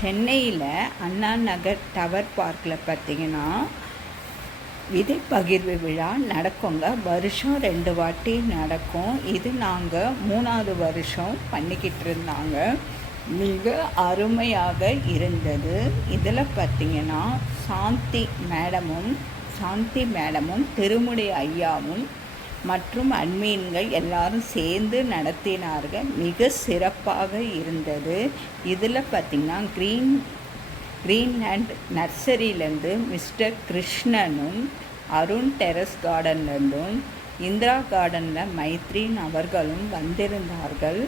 சென்னையில் அண்ணா நகர் டவர் பார்க்கில் பார்த்தீங்கன்னா விதை பகிர்வு விழா நடக்குங்க. வருஷம் ரெண்டு வாட்டி நடக்கும். இது நாங்கள் மூணாவது வருஷம் பண்ணிக்கிட்டு இருந்தாங்க. மிக அருமையாக இருந்தது. இதில் பார்த்தீங்கன்னா சாந்தி மேடமும் சாந்தி மேடமும் திருமுடி ஐயாவும் மற்றும் அன்மீன்கள் எல்லாரும் சேர்ந்து நடத்தினார்கள். மிக சிறப்பாக இருந்தது. இதில் பார்த்திங்கன்னா க்ரீன் க்ரீன்லேண்ட் நர்சரியிலேருந்து மிஸ்டர் கிருஷ்ணனும் அருண் டெரஸ் கார்டன்லேருந்தும் இந்திரா கார்டனில் மைத்ரீன் அவர்களும் வந்திருந்தார்கள்.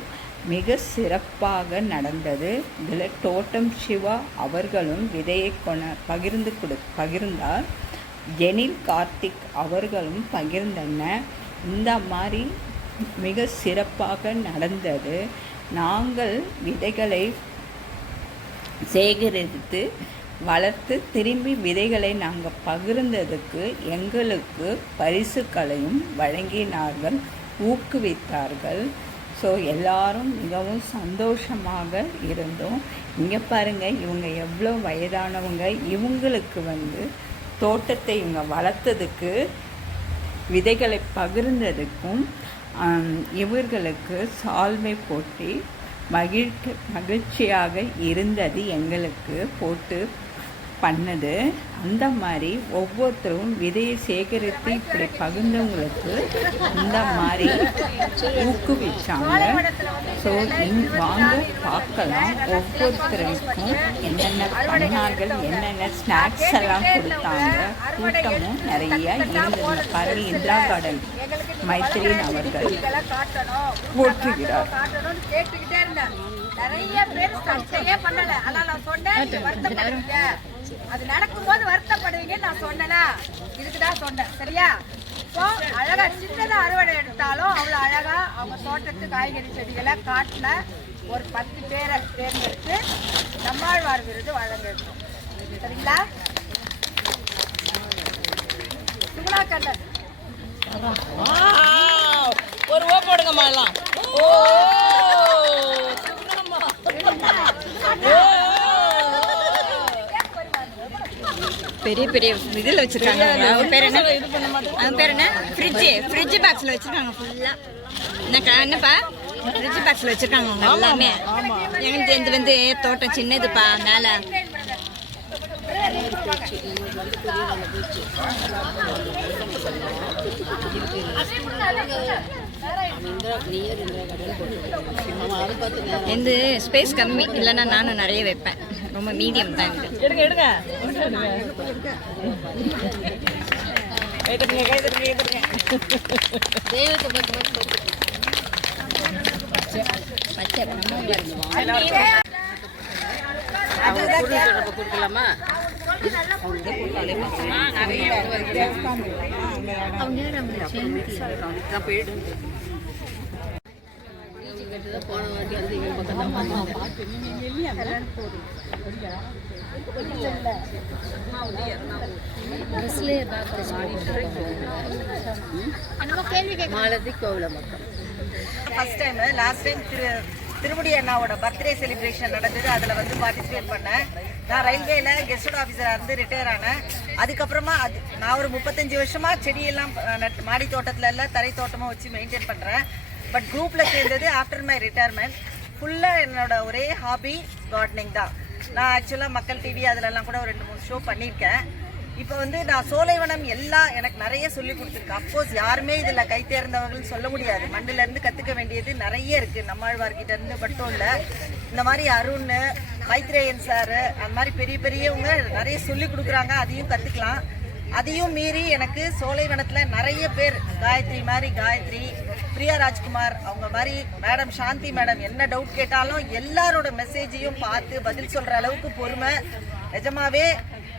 மிக சிறப்பாக நடந்தது. இதில் டோட்டம் சிவா அவர்களும் விதையை கொண பகிர்ந்து கொடு பகிர்ந்தார். ஜெனில் கார்த்திக் அவர்களும் பகிர்ந்தனர். இந்த மாதிரி மிக சிறப்பாக நடந்தது. நாங்கள் விதைகளை சேகரித்து வளர்த்து திரும்பி விதைகளை நாங்கள் பகிர்ந்ததுக்கு எங்களுக்கு பரிசுகளையும் வழங்கினார்கள் ஊக்குவித்தார்கள். ஸோ எல்லாரும் மிகவும் சந்தோஷமாக இருந்தோம். இங்கே பாருங்கள் இவங்க எவ்வளோ வயதானவங்க. இவங்களுக்கு வந்து தோட்டத்தை இவங்க வளர்த்ததுக்கு விதைகளை பகிர்ந்ததுக்கும் இவர்களுக்கு சால்வை போட்டி மகிழ்ச்சி மகிழ்ச்சியாக இருந்தது எங்களுக்கு போட்டு பண்ணது. அந்த மாதிரி ஒவ்வொருத்தரும் விதையை சேகரித்து இப்படி பகிர்ந்தவங்களுக்கு இந்த மாதிரி ஊக்குவிச்சாங்க. ஸோ இங் வாங்க பார்க்கலாம் ஒவ்வொருத்தருக்கும் என்னென்ன பண்ணார்கள் என்னென்ன ஸ்நாக்ஸ் எல்லாம் கொடுத்தாங்க. கூட்டமும் நிறைய இருந்தது. பாருங்க இந்திரா கார்டன் மைத்ரீன் அவர்கள் போற்றுகிறார். நிறைய பேர் சட்டையே பண்ணல. ஆனா நான் சொன்னேன் வருத்தப்படுறீங்க அது நடக்கும்போது வருத்தப்படுவீங்கன்னு நான் சொன்னேனா? இதுக்கு தான் சொன்னேன். சரியா? ஸோ அழகா சின்னதா அறுவடை எடுத்தாலும் அவ்வளோ அழகா அவங்க தோட்டத்து காய்கறி செடிகளை காட்டுல ஒரு பத்து பேரை தேர்ந்தெடுத்து நம்மாழ்வார் விருது வழங்கிருக்கோம் சரிங்களா? சுகுணா கண்ணன் ஒரு ஓ போடுங்கம்மா எல்லாம். ஓ! பெரிய பெரிய இதில் வச்சிருக்காங்க. அவன் பேர் என்ன? அவன் பேர் என்ன? ஃப்ரிட்ஜு ஃப்ரிட்ஜ் பாக்ஸில் வச்சிருக்காங்க ஃபுல்லாக என்னக்கா என்னப்பா? ஃப்ரிட்ஜ் பாக்ஸில் வச்சிருக்காங்க அவங்க எல்லாமே. எங்களுக்கு இது வந்து தோட்டம் சின்னதுப்பா மேலே. எந்த ஸ்பேஸ் கம்மி இல்லைன்னா நானும் நிறைய வைப்பேன். ரொம்ப மீடியம் தான் இது. எடுங்க எடுங்க. கை தட்டுங்க கை தட்டுங்க கை தட்டுங்க பச்சை கொடுக்கலாமா போன வாட்டி வந்து இவன் பக்கம் தான் பண்ணாங்க மாலதி கோவில மக்கள் first time last time Thiru Thirumudi அண்ணாவோட பர்த்டே செலிப்ரேஷன் நடந்தது. அதில் வந்து பார்ட்டிசிபேட் பண்ணேன். நான் ரயில்வேல கெஸ்ட் ஆஃபீஸராக இருந்து ரிட்டையர் ஆனேன். அதுக்கப்புறமா அது நான் ஒரு முப்பத்தஞ்சு வருஷமா செடியெல்லாம் மாடி தோட்டத்துல எல்லாம் தரை தோட்டமாக வச்சு மெயின்டைன் பண்ணுறேன் பட் குரூப்பில் சேர்ந்தது ஆஃப்டர் மை ரிட்டையர்மெண்ட் ஃபுல்லாக என்னோட ஒரே ஹாபி கார்டனிங் தான். நான் ஆக்சுவலாக மக்கள் டிவி அதிலெல்லாம் கூட ஒரு ரெண்டு மூணு ஷோ பண்ணியிருக்கேன். இப்போ வந்து நான் சோலைவனம் எல்லாம் எனக்கு நிறைய சொல்லி கொடுத்துருக்கு. அஃப்கோர்ஸ் யாருமே இதில் கை தேர்ந்தவர்கள் சொல்ல முடியாது. மண்ணிலேருந்து கற்றுக்க வேண்டியது நிறைய இருக்குது நம்மாழ்வார்கிட்ட இருந்து மட்டும் இல்லை. இந்த மாதிரி அருண் மைத்ரேயன் சார் அந்த மாதிரி பெரிய பெரியவங்க நிறைய சொல்லி கொடுக்குறாங்க. அதையும் கற்றுக்கலாம் அதையும் மீறி எனக்கு சோலைவனத்தில் நிறைய பேர். காயத்ரி மாதிரி காயத்ரி பிரியா ராஜ்குமார் அவங்க மாதிரி மேடம் சாந்தி மேடம் என்ன டவுட் கேட்டாலும் எல்லாரோட மெசேஜையும் பார்த்து பதில் சொல்கிற அளவுக்கு பொறுமை. நிஜமாவே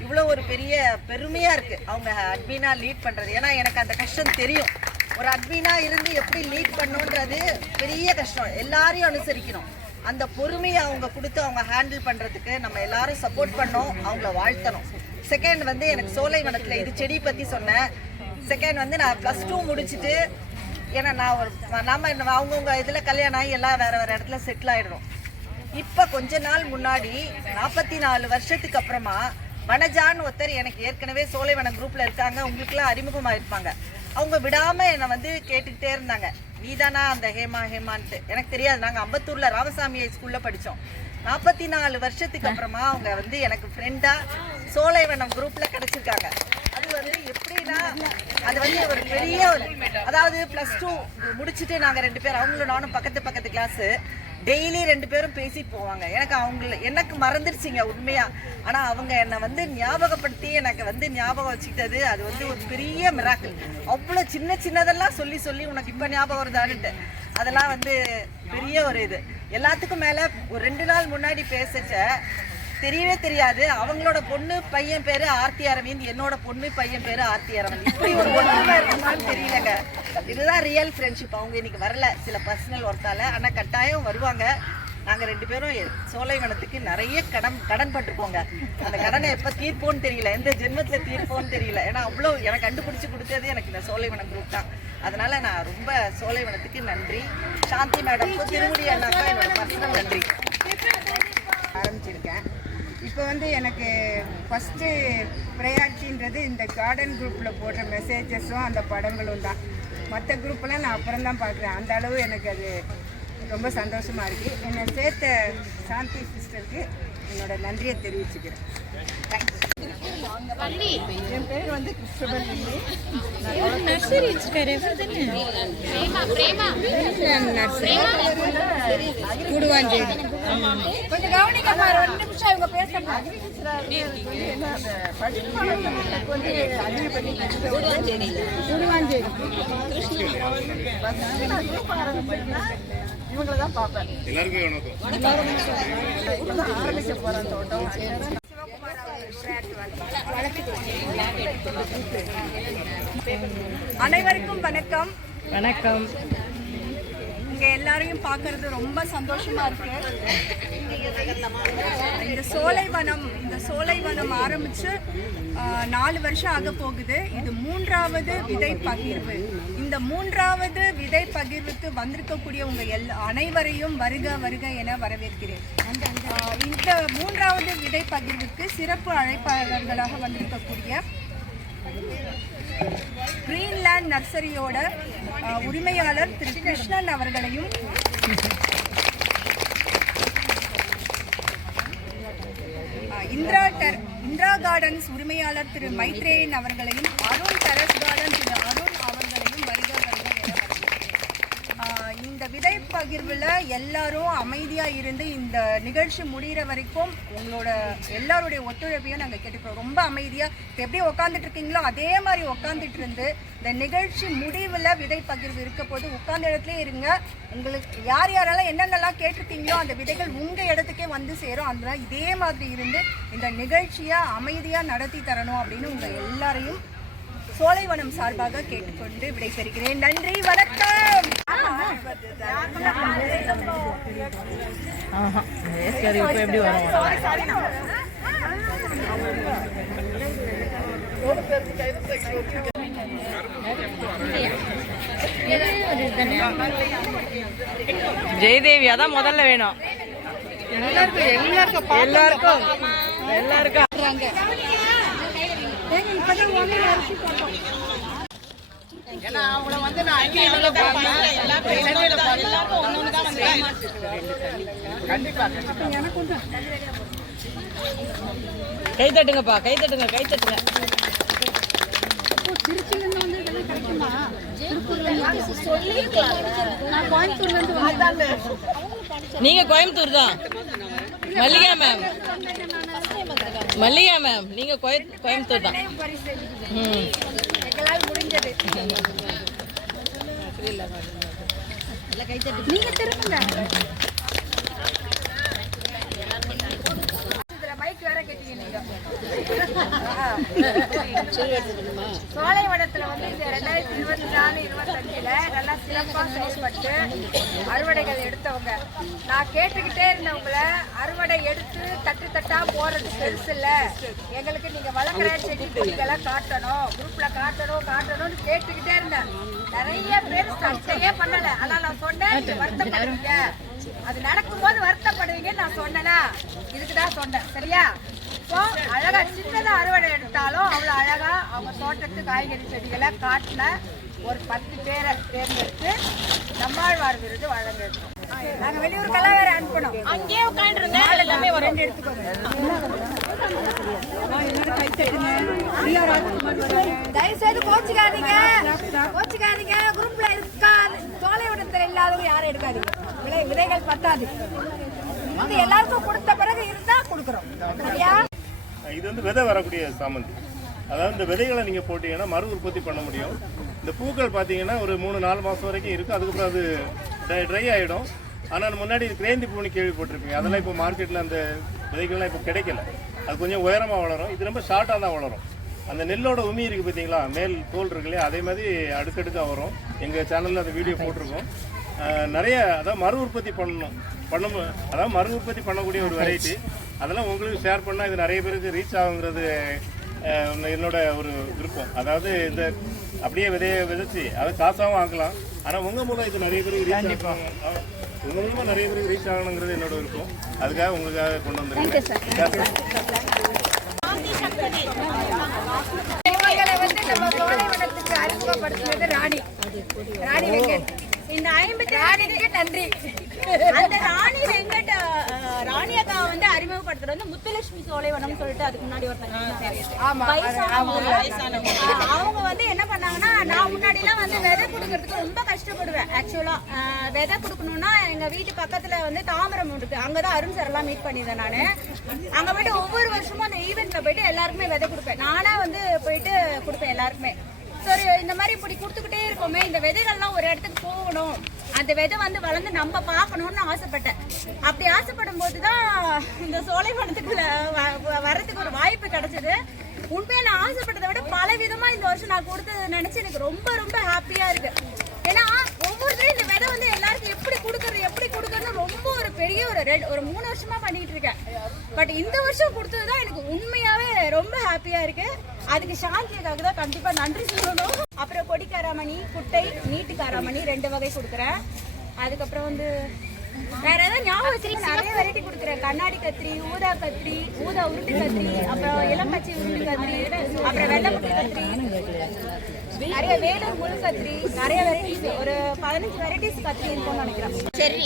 இவ்வளோ ஒரு பெரிய பெருமையாக இருக்குது அவங்க அட்மீனா லீட் பண்ணுறது ஏன்னா எனக்கு அந்த கஷ்டம் தெரியும். ஒரு அட்மீனா இருந்து எப்படி லீட் பண்ணுன்றது பெரிய கஷ்டம். எல்லாரையும் அனுசரிக்கணும். அந்த பொறுமையை அவங்க கொடுத்து அவங்க ஹேண்டில் பண்ணுறதுக்கு நம்ம எல்லாரும் சப்போர்ட் பண்ணோம். அவங்கள வாழ்த்தணும். செகண்ட் வந்து எனக்கு சோலைவனத்தில் இது செடி பற்றி சொன்னேன். செகண்ட் வந்து நான் ப்ளஸ் டூ முடிச்சுட்டு ஏன்னா நான் ஒரு நம்ம அவங்கவுங்க இதில் கல்யாணம் ஆகி எல்லாம் வேறு வேறு இடத்துல செட்டில் ஆகிடுறோம் இப்போ கொஞ்ச நாள் முன்னாடி நாற்பத்தி நாலு வருஷத்துக்கு அப்புறமா வனஜான்னு ஒருத்தர் எனக்கு ஏற்கனவே சோலைவனம் குரூப்பில் இருக்காங்க. உங்களுக்குலாம் அறிமுகமாக இருப்பாங்க அவங்க விடாமல் என்னை வந்து கேட்டுக்கிட்டே இருந்தாங்க. நீதானா அந்த ஹேமா ஹேமான்ட்டு? எனக்கு தெரியாது. நாங்கள் அம்பத்தூரில் ராமசாமி ஸ்கூலில் படித்தோம் நாற்பத்தி நாலு வருஷத்துக்கு அப்புறமா அவங்க வந்து எனக்கு ஃப்ரெண்டாக சோலைவனம் குரூப்பில் கிடச்சிருக்காங்க. அது வந்து எப்படின்னா அது வந்து ஒரு பெரிய ஒரு அதாவது ப்ளஸ் டூ முடிச்சுட்டு நாங்கள் ரெண்டு பேரும் அவங்களும் நானும் பக்கத்து பக்கத்து கிளாஸு டெய்லி ரெண்டு பேரும் பேசிட்டு போவாங்க. எனக்கு அவங்கள எனக்கு மறந்துடுச்சிங்க உண்மையா. ஆனா அவங்க என்னை வந்து ஞாபகப்படுத்தி எனக்கு வந்து ஞாபகம் வச்சுக்கிட்டது அது வந்து ஒரு பெரிய மிராக்கள் அவ்வளோ சின்ன சின்னதெல்லாம் சொல்லி சொல்லி உனக்கு இப்போ ஞாபகம் வருதான்ட்டு அதெல்லாம் வந்து பெரிய ஒரு இது. எல்லாத்துக்கும் மேலே ஒரு ரெண்டு நாள் முன்னாடி பேசச்ச தெரியவே தெரியாது. அவங்களோட பொண்ணு பையன் பேரு ஆர்த்தி அரவிந்த். என்னோட பொண்ணு பையன் பேரு ஆர்த்தி அரவிந்த். இப்படி ஒரு ஒற்றுமை இருக்குமான்னு தெரியலங்க. இதுதான் ரியல் ஃப்ரெண்ட்ஷிப் அவங்க இன்னைக்கு வரல. சில பர்சனல் ஒர்த்தால ஆனா கட்டாயம் வருவாங்க. நாங்க ரெண்டு பேரும் எ- சோலைவனத்துக்கு நிறைய கடன் கடன் பட்டுப்போங்க அந்த கடனை எப்ப தீர்ப்போன்னு தெரியல. எந்த ஜென்மத்துல தீர்ப்போன்னு தெரியல. ஏன்னா அவ்வளோ எனக்கு கண்டுபிடிச்சு கொடுத்தது எனக்கு இந்த சோலைவனம் குரூப் தான். அதனால நான் ரொம்ப சோலைவனத்துக்கு நன்றி. சாந்தி மேடம்க்கும் திருமுடி அண்ணாக்கும் என்னோட பர்சனல் நன்றி. ஆரம்பிச்சிருக்கேன். இப்போ வந்து எனக்கு ஃபஸ்ட்டு ப்ரையாரிட்டின்றது இந்த கார்டன் குரூப்பில் போடுற மெசேஜஸும் அந்த படங்களும் தான். மற்ற குரூப்பெல்லாம் நான் அப்புறம் தான் பார்க்குறேன். அந்த அளவு எனக்கு அது ரொம்ப சந்தோஷமாக இருக்குது என்னை சேர்த்த சாந்தி சிஸ்டருக்கு என்னோட நன்றியை தெரிவிச்சுக்கிறேன். என் பேர் வந்து கிறிஸ்டபர் நர்சரி இவங்கள தான் பார்ப்பேன் ஆரம்பிக்க போகிறேன் தோட்டம் அனைவருக்கும் வணக்கம். வணக்கம். இங்க எல்லாரையும் பார்க்கறது ரொம்ப சந்தோஷமா இருக்கு. இந்த சோலைவனம் இந்த சோலைவனம் ஆரம்பிச்சு நாலு வருஷம் ஆக போகுது. இது மூன்றாவது விதை பகிர்வு. இந்த மூன்றாவது விதை பகிர்வுக்கு வந்திருக்கக்கூடிய உங்க எல் அனைவரையும் வருக வருக என வரவேற்கிறேன். இந்த மூன்றாவது விதை பகிர்வுக்கு சிறப்பு அழைப்பாளர்களாக வந்திருக்கக்கூடிய கிரீன்லேண்ட் நர்சரியோட உரிமையாளர் திரு கிருஷ்ணன் அவர்களையும் இந்திரா டர் இந்திரா கார்டன்ஸ் உரிமையாளர் திரு மைத்ரேயன் அவர்களையும் அருண் டெரஸ் கார்டன் திரு அருண் அவர்களையும் வருக வருக என வரவேற்கிறேன். ஆஹ் இந்த விதை பகிர்வில் எல்லாரும் அமைதியாக இருந்து இந்த நிகழ்ச்சி முடிகிற வரைக்கும் உங்களோட எல்லாருடைய ஒத்துழைப்பையும் நாங்கள் கேட்டுக்கிறோம். ரொம்ப அமைதியாக இப்போ எப்படி உட்காந்துட்டு இருக்கீங்களோ அதே மாதிரி உட்காந்துட்டு இருந்து இந்த நிகழ்ச்சி முடிவில் விதை பகிர்வு இருக்க போது உட்கார்ந்த இடத்துல இருங்க. உங்களுக்கு யார் யாரெல்லாம் என்னென்னலாம் கேட்டிருக்கீங்களோ அந்த விதைகள் உங்கள் இடத்துக்கே வந்து சேரும். அதனால இதே மாதிரி இருந்து இந்த நிகழ்ச்சியை அமைதியாக நடத்தி தரணும் அப்படின்னு உங்கள் எல்லாரையும் சோலைவனம் சார்பாக கேட்டுக்கொண்டு விடைபெறுகிறேன். நன்றி வணக்கம். ஆஹா சரி இப்போ எப்படி வரும் ஜெயதேவி அதான் முதல்ல வேணும். எல்லாருக்கும் எல்லாருக்கும் எல்லாருக்கும். ஏன்னா அவங்கள வந்து நான் எல்லாருக்கும் ஒன்று ஒன்று தான் வந்து கை தட்டுங்கப்பா கை தட்டுங்க கை தட்டுங்க நீங்க கோயம்புத்தூர் தான். மல்லிகா மேம். மல்லிகா மேம் நீங்க கோய- கோயம்புத்தூர் தான். ம். சோலைவனத்தில் வந்து இந்த ரெண்டாயிரத்தி இருபத்தி நாலு இருபத்தஞ்சில் நல்லா சிறப்பாக செயல்பட்டு அறுவடைகள் எடுத்தவங்க. நான் கேட்டுக்கிட்டே இருந்தவங்கள அறுவடை எடுத்து தட்டு போடுறது பெருசு இல்லை. எங்களுக்கு நீங்கள் வளர்க்குற செடி கொடிகளை காட்டணும். குரூப்பில் காட்டணும் காட்டணும்னு கேட்டுக்கிட்டே இருந்தேன். நிறைய பேர் சர்ச்சையே பண்ணலை. ஆனால் நான் சொன்னேன் வருத்தப்படுறீங்க அது நடக்கும்போது வருத்தப்படுவீங்கன்னு நான் சொன்னேனா? இதுக்கு தான் சொன்னேன். சரியா? ஸோ அழகா சின்னதாக அறுவடை எடுத்தாலும் அவ்வளோ அழகா அவங்க தோட்டத்து காய்கறி செடிகளை காட்டின ஒரு பத்து பேரை தேர்ந்தெடுத்து நம்மாழ்வார் விருது வழங்க நாங்கள் வெளியூருக்கெல்லாம் வேற அனுப்பணும். அங்கேயே உட்காந்துருந்தேன் எல்லாமே வரும். தயவுசெய்து கோச்சுக்காதீங்க. கோச்சுக்காதீங்க. குரூப்ல இருக்கா? சோலை இல்லாதவங்க யாரும் எடுக்காதீங்க. விதை விதைகள் பத்தாது. வந்து எல்லாருக்கும் கொடுத்த பிறகு இருந்தா கொடுக்குறோம். சரியா? இது வந்து விதை வரக்கூடிய சாமந்தி அதாவது இந்த விதைகளை நீங்கள் போட்டீங்கன்னா மறு உற்பத்தி பண்ண முடியும். இந்த பூக்கள் பார்த்தீங்கன்னா ஒரு மூணு நாலு மாதம் வரைக்கும் இருக்கும் அதுக்கப்புறம் அது ட்ரை ஆகிடும் ஆனால் முன்னாடி கிரேந்தி பூனி கேள்விப்பட்டிருப்பீங்க. அதெல்லாம் இப்போ மார்க்கெட்டில் அந்த விதைகள்லாம் இப்போ கிடைக்கல. அது கொஞ்சம் உயரமாக வளரும். இது ரொம்ப ஷார்ட்டாக தான் வளரும். அந்த நெல்லோட உமி இருக்குது பார்த்தீங்களா? மேல் தோல் இருக்கு இல்லையா? அதே மாதிரி அடுக்கடுக்காக வரும். எங்கள் சேனலில் அந்த வீடியோ போட்டிருக்கோம். நிறைய அதாவது மறு உற்பத்தி பண்ணணும். பண்ணும் அதாவது மறு உற்பத்தி பண்ணக்கூடிய ஒரு வெரைட்டி அதெல்லாம் உங்களுக்கு ஷேர் பண்ணால் இது நிறைய பேருக்கு ரீச் ஆகுங்கிறது என்னோட ஒரு விருப்பம். அதாவது இந்த அப்படியே விதைய விதைச்சி அதை காசாகவும் ஆக்கலாம் ஆனால் உங்கள் மூலம் இது நிறைய பேருக்கு ரீச் ஆகும் உங்கள் மூலமாக நிறைய பேருக்கு ரீச் ஆகணுங்கிறது என்னோட விருப்பம். அதுக்காக உங்களுக்காக கொண்டு வந்திருக்கேன். வந்து நம்ம ராணி. ராணி வெங்கட். இந்த ஐம்பத்தி ராணிக்கு நன்றி. அந்த ராணி வெங்கட் ராணி அக்கா வந்து அறிமுகப்படுத்துறது வந்து முத்துலட்சுமி சோலைவனம் சொல்லிட்டு அதுக்கு முன்னாடி ஒருத்தங்க அவங்க வந்து என்ன பண்ணாங்கன்னா நான் முன்னாடிலாம் வந்து விதை கொடுக்கறதுக்கு ரொம்ப கஷ்டப்படுவேன். ஆக்சுவலா விதை கொடுக்கணும்னா எங்க வீட்டு பக்கத்துல வந்து தாமரம் இருக்கு. அங்கதான் அருண் சார் எல்லாம் மீட் பண்ணியிருந்தேன் நானு. அங்க போயிட்டு ஒவ்வொரு வருஷமும் அந்த ஈவெண்ட்ல போயிட்டு எல்லாருக்குமே விதை கொடுப்பேன். நானா வந்து போயிட்டு கொடுப்பேன் எல்லாருக்குமே. சரி இந்த மாதிரி இப்படி கொடுத்துக்கிட்டே இருக்கோமே இந்த விதைகள்லாம் ஒரு இடத்துக்கு போகணும். அந்த விதை வந்து வளர்ந்து நம்ம பார்க்கணும்னு ஆசைப்பட்டேன். அப்படி ஆசைப்படும் போது தான் இந்த சோலைவனத்துக்குள்ள வ- வ- வர்றதுக்கு ஒரு வாய்ப்பு கிடைச்சது. உண்மையாக நான் ஆசைப்பட்டதை விட பல விதமாக இந்த வருஷம் நான் கொடுத்தது நினச்சி எனக்கு ரொம்ப ரொம்ப ஹாப்பியாக இருக்கு. ஏன்னா ஒவ்வொருத்தரும் இந்த விதை வந்து எல்லாருக்கும் எப்படி கொடுக்குறது எப்படி கொடுக்குறதுன்னு ரொம்ப ஒரு பெரிய ஒரு ரெண்டு ஒரு மூணு வருஷமாக பண்ணிகிட்டு இருக்கேன். பட் இந்த வருஷம் கொடுத்தது தான் எனக்கு உண்மையாகவே ரொம்ப ஹாப்பியாக இருக்குது அதுக்கு சாந்தியக்காக தான் கண்டிப்பா நன்றி சொல்லணும். அப்புறம் கொடி காராமணி குட்டை நீட்டு காராமணி ரெண்டு வகை கொடுக்குறேன். அதுக்கப்புறம் வந்து வேற ஏதாவது ஞாபகம் வச்சிருக்க நிறைய வெரைட்டி கொடுக்குறேன். கண்ணாடி கத்திரி ஊதா கத்திரி ஊதா உருட்டு கத்திரி அப்புறம் இளம் பச்சை உருட்டு கத்திரி அப்புறம் வெள்ளப்பட்டு கத்திரி நிறைய வேலூர் முள் கத்திரி நிறைய வெரைட்டிஸ் ஒரு பதினஞ்சு வெரைட்டிஸ் கத்திரி இருக்கும்னு நினைக்கிறேன். சரி.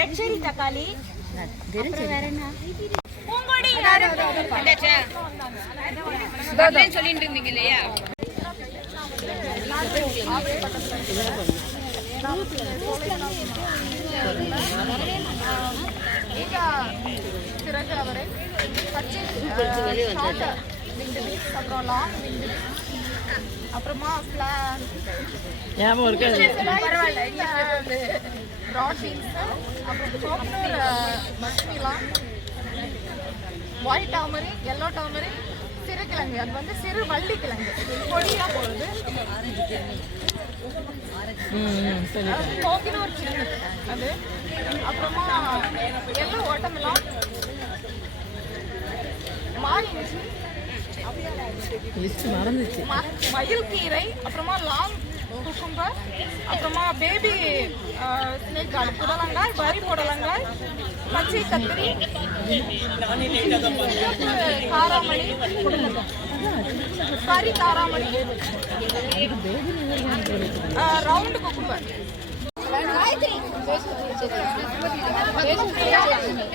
ரெட் செரி தக்காளி. வேற என்ன? சொல்லிட்டு இருந்தீங்க இல்லையா? அப்புறம் ஞாபகம் இருக்கு? பரவாயில்ல அப்புறம் ஒயிட் டாமரி எல்லோ டாமரி சிறுகிழங்கு அது வந்து சிறு வள்ளி கிழங்கு. பொடியாக போகுது கோகினூர் சில்லு. அது. அப்புறமா எல்லோ வாட்டர்மெலான் மாலிஞ்சி ம- மயில் கீரை. அப்புறமா லாங் குக்கும்பர் அப்புறமா பேபி ஸ்னேக் புடலங்காய் வரி புடலங்காய் பச்சை கத்திரி. Taramani sorry Taramani round cucumber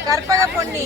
Karpaga Ponni